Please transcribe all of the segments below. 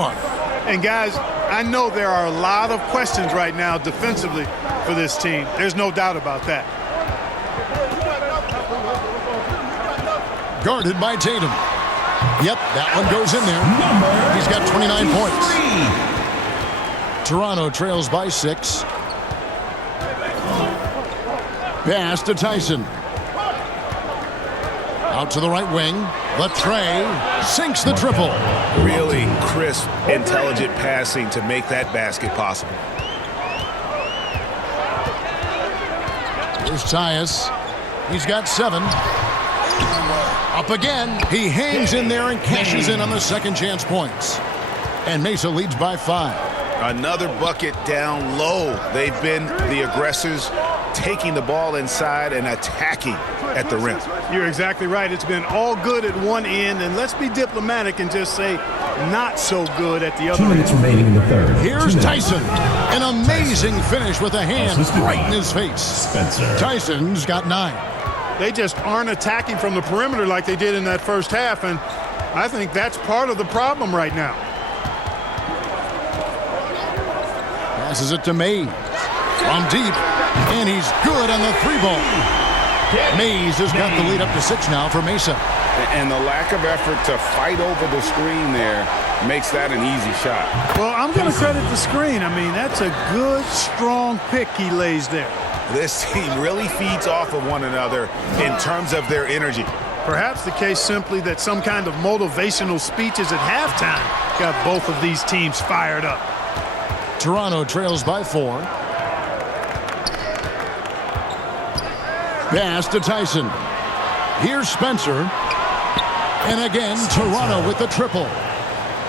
And guys, I know there are a lot of questions right now defensively for this team. There's no doubt about that. Guarded by Tatum. Yep, that one goes in there. He's got 29 points. Toronto trails by 6. Pass to Tyson. Out to the right wing. Latrey sinks the triple. Really crisp, intelligent passing to make that basket possible. Here's Tyus. He's got 7. Up again. He hangs in there and cashes in on the second chance points. And Mesa leads by 5. Another bucket down low. They've been the aggressors, taking the ball inside and attacking at the rim. You're exactly right. It's been all good at one end, and let's be diplomatic and just say not so good at the other 2 minutes end. remaining in the third. Here's Tyson. An amazing finish with a hand right in his face. Spencer. Tyson's got 9. They just aren't attacking from the perimeter like they did in that first half, and I think that's part of the problem right now. Passes it to Mays. From deep. And he's good on the 3-ball. Mays has got the lead up to 6 now for Mesa. And the lack of effort to fight over the screen there makes that an easy shot. Well, I'm going to credit the screen. I mean, that's a good, strong pick he lays there. This team really feeds off of one another in terms of their energy. Perhaps the case simply that some kind of motivational speeches at halftime got both of these teams fired up. Toronto trails by 4. Pass to Tyson. Here's Spencer. And again, Toronto with the triple.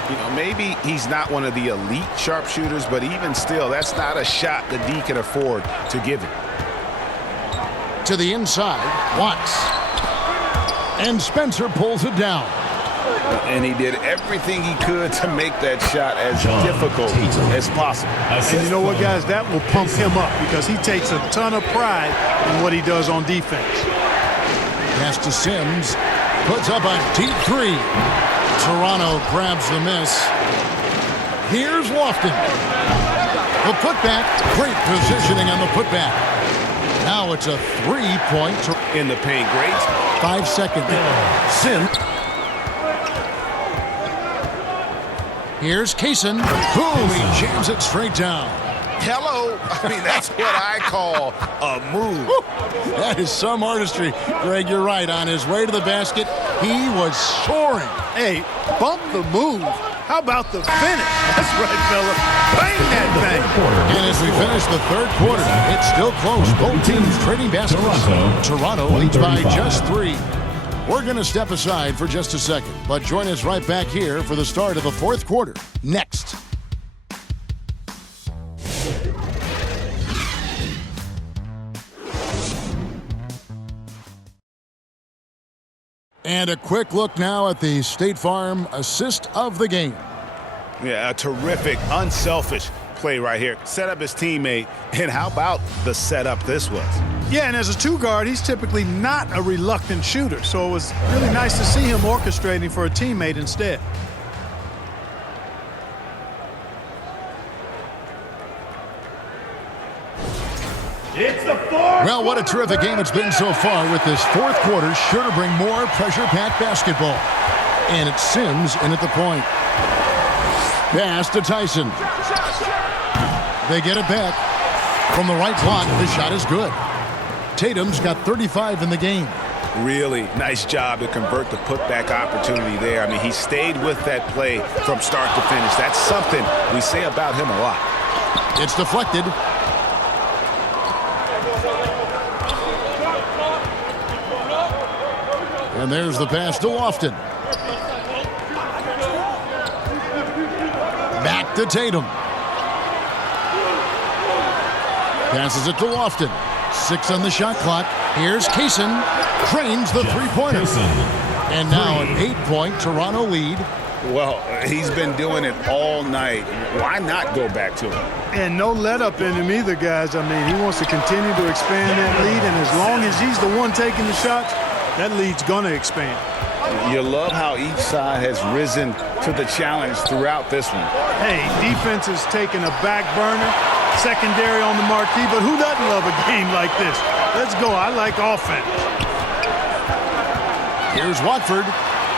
You know, maybe he's not one of the elite sharpshooters, but even still, that's not a shot the D can afford to give him. To the inside, Watts. And Spencer pulls it down. And he did everything he could to make that shot as difficult as possible. And you know what, guys? That will pump him up because he takes a ton of pride in what he does on defense. Pass to Sims. Puts up a deep 3. Toronto grabs the miss. Here's Lofton. The putback. Great positioning on the putback. Now it's a 3-point. In the paint, great. 5 seconds. Sims. Here's Kaysen. Boom, he jams it straight down. Hello. I mean, that's what I call a move. That is some artistry. Greg, you're right. On his way to the basket, he was soaring. Hey, bump the move. How about the finish? That's right, fella. Bang that thing. And as we finish the third quarter, it's still close. Both teams trading baskets. Toronto leads by just 3. We're going to step aside for just a second, but join us right back here for the start of the fourth quarter. Next. And a quick look now at the State Farm assist of the game. Yeah, a terrific, unselfish play right here. Set up his teammate, and how about the setup this was? Yeah, and as a 2-guard, he's typically not a reluctant shooter, so it was really nice to see him orchestrating for a teammate instead. Well, what a terrific game it's been so far, with this fourth quarter sure to bring more pressure-packed basketball. And it's Sims in at the point. Pass to Tyson. They get it back. From the right block, the shot is good. Tatum's got 35 in the game. Really nice job to convert the putback opportunity there. I mean, he stayed with that play from start to finish. That's something we say about him a lot. It's deflected. And there's the pass to Lofton. Back to Tatum. Passes it to Lofton. 6 on the shot clock. Here's Kaysen. Drains the 3-pointer. And now an 8-point Toronto lead. Well, he's been doing it all night. Why not go back to him? And no let-up in him either, guys. I mean, he wants to continue to expand that lead, and as long as he's the one taking the shots, that lead's going to expand. You love how each side has risen to the challenge throughout this one. Hey, defense is taking a back burner, secondary on the marquee, but who doesn't love a game like this? Let's go. I like offense. Here's Watford.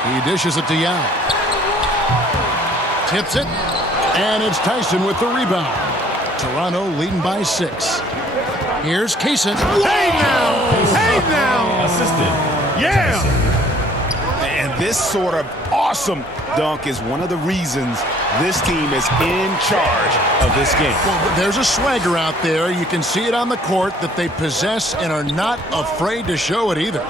He dishes it to Young. Tips it. And it's Tyson with the rebound. Toronto leading by 6. Here's Kaysen. Hey now! Hey now! Assisted. Yeah! And this sort of awesome dunk is one of the reasons this team is in charge of this game. Well, there's a swagger out there. You can see it on the court that they possess and are not afraid to show it either.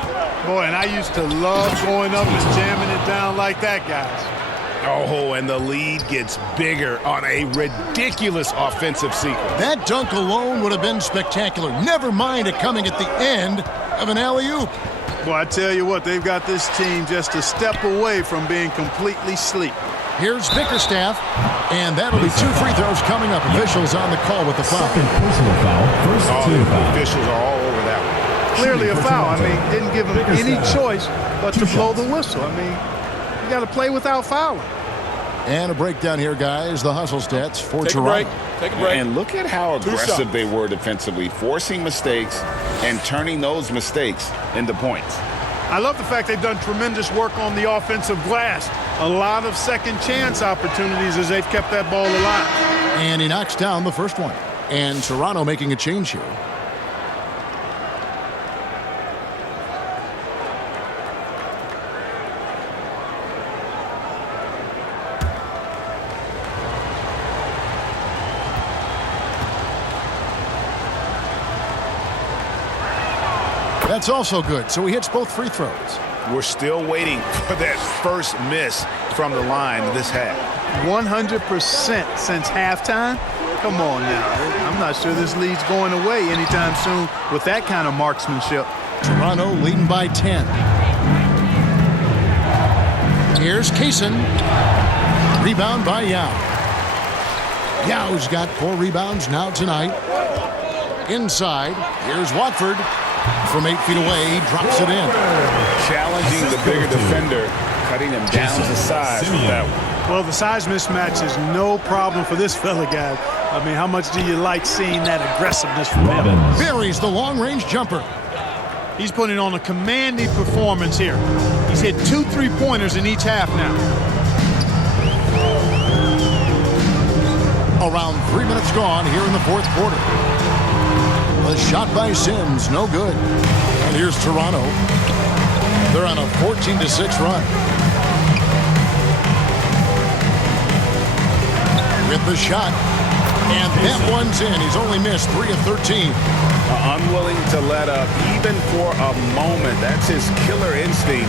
Boy, and I used to love going up and jamming it down like that, guys. Oh, and the lead gets bigger on a ridiculous offensive sequence. That dunk alone would have been spectacular. Never mind it coming at the end of an alley-oop. Boy, I tell you what, they've got this team just a step away from being completely asleep. Here's Bickerstaff, and that'll be 2 free throws coming up. Officials on the call with the foul. Second personal foul. First Oh, two the foul. officials are all over that one. Clearly a foul. I mean, didn't give him any choice but to blow the shots. whistle. I mean, you got to play without fouling. And a breakdown here, guys. The hustle stats for Toronto. Take a break. And look at how aggressive they were defensively, forcing mistakes and turning those mistakes into points. I love the fact they've done tremendous work on the offensive glass. A lot of second chance opportunities as they've kept that ball alive. And he knocks down the first one. And Toronto making a change here. That's also good. So he hits both free throws. We're still waiting for that first miss from the line this half. 100% since halftime. Come on now. I'm not sure this lead's going away anytime soon with that kind of marksmanship. Toronto leading by 10. Here's Kaysen. Rebound by Yao. Yao's got 4 rebounds now tonight. Inside, here's Watford. From 8 feet away, he drops it in. Challenging the bigger defender, cutting him down to size with that one. Well, the size mismatch is no problem for this fella, guys. I mean, how much do you like seeing that aggressiveness from him? Buries the long-range jumper. He's putting on a commanding performance here. He's hit 2 3-pointers in each half now. Around 3 minutes gone here in the fourth quarter. The shot by Sims, no good. And here's Toronto. They're on a 14-6 run. With the shot. And that one's in. He's only missed 3 of 13. Unwilling to let up even for a moment. That's his killer instinct,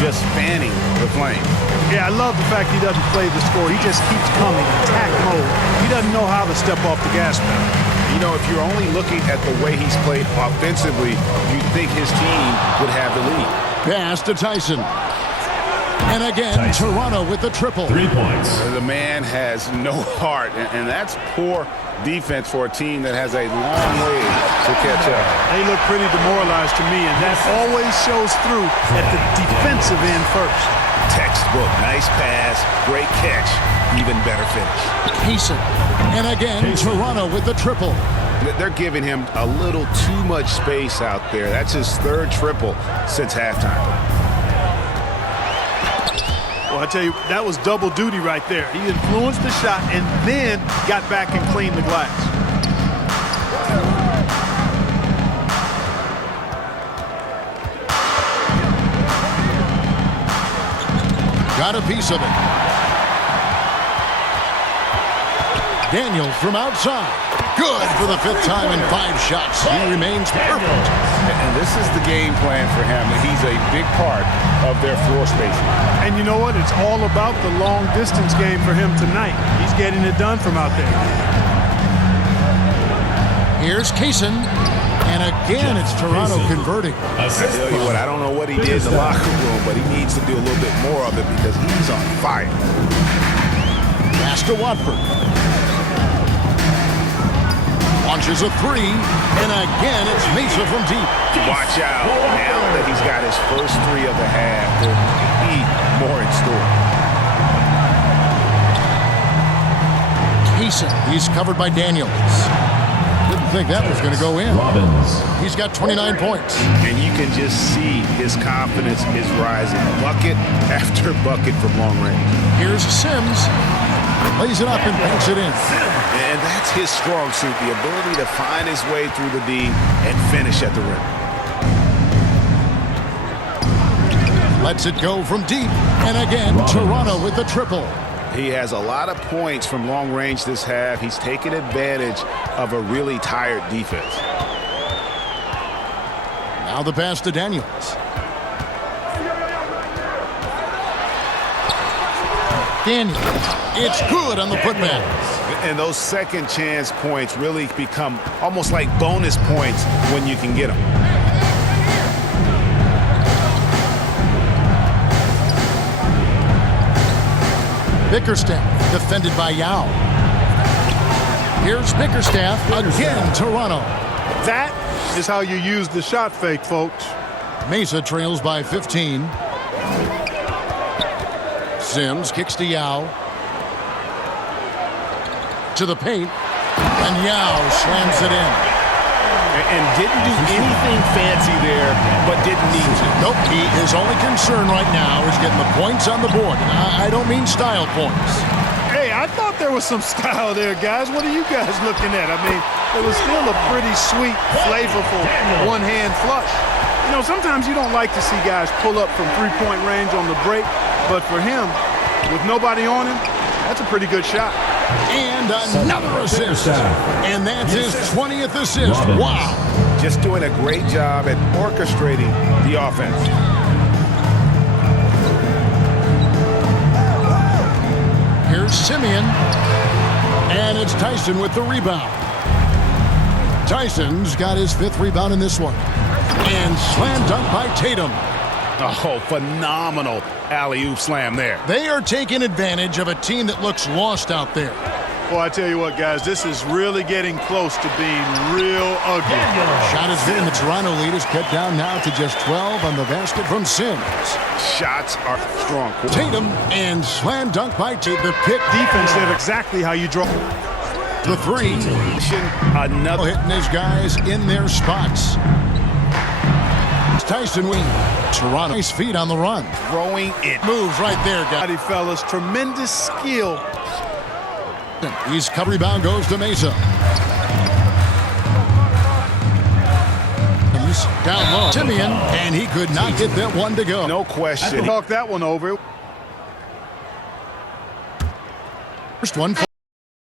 just fanning the flame. Yeah, I love the fact he doesn't play the score. He just keeps coming, attack mode. He doesn't know how to step off the gas pedal. You know, if you're only looking at the way he's played offensively, you'd think his team would have the lead. Pass to Tyson. And again, Tyson. Toronto with the triple. 3 points. The man has no heart, and that's poor defense for a team that has a long way to catch up. They look pretty demoralized to me, and that always shows through at the defensive end first. Textbook, nice pass, great catch, even better finish. Kaysen. And again, Toronto with the triple. They're giving him a little too much space out there. That's his 3rd triple since halftime. Well, I tell you, that was double duty right there. He influenced the shot and then got back and cleaned the glass. Got a piece of it. Daniel from outside. Good for the 5th time in 5 shots. He remains perfect. And this is the game plan for him. He's a big part of their floor spacing. And you know what? It's all about the long distance game for him tonight. He's getting it done from out there. Here's Kaysen. And again, it's Toronto converting. I tell you what, I don't know what he did in the locker room, but he needs to do a little bit more of it because he's on fire. Pass to Watford. Launch launches a three, and again it's Mesa from deep. Watch out. Now that he's got his first three of the half, there may be more in store. He's covered by Daniels. Didn't think that was going to go in. Robbins. He's got 29 points. And you can just see his confidence is rising. Bucket after bucket from long range. Here's Sims. Lays it up and banks it in. And that's his strong suit, the ability to find his way through the D and finish at the rim. Lets it go from deep. And again, Toronto with the triple. He has a lot of points from long range this half. He's taken advantage of a really tired defense. Now the pass to Daniels. Daniels. It's good on the putback. And those second chance points really become almost like bonus points when you can get them. Bickerstaff defended by Yao. Here's Bickerstaff again, Toronto. That is how you use the shot fake, folks. Mesa trails by 15. Sims kicks to Yao. To the paint. And Yao slams it in. And didn't do anything fancy there, but didn't need to. Nope, his only concern right now is getting the points on the board. And I don't mean style points. Hey, I thought there was some style there, guys. What are you guys looking at? I mean, it was still a pretty sweet, flavorful one-hand flush. You know, sometimes you don't like to see guys pull up from three-point range on the break, but for him, with nobody on him, that's a pretty good shot. And another assist. And that's his 20th assist. Wow. Just doing a great job at orchestrating the offense. Here's Simeon. And it's Tyson with the rebound. Tyson's got his 5th rebound in this one. And slam dunk by Tatum. Oh, phenomenal alley-oop slam there. They are taking advantage of a team that looks lost out there. Well, I tell you what, guys, this is really getting close to being real ugly. Shot is good, and the Toronto lead is cut down now to just 12 on the basket from Sims. Shots are strong. Tatum and slam dunk by Tatum. The pick Defense did exactly how you draw. The three. Another Hitting his guys in their spots. Tyson wing. Toronto. Nice feet on the run. throwing it. Moves right there, guys. Fellas, tremendous skill. He's cover rebound goes to Mesa. He's down low. Simeon, and he could not get that one to go. No question. Talk that one over. First one.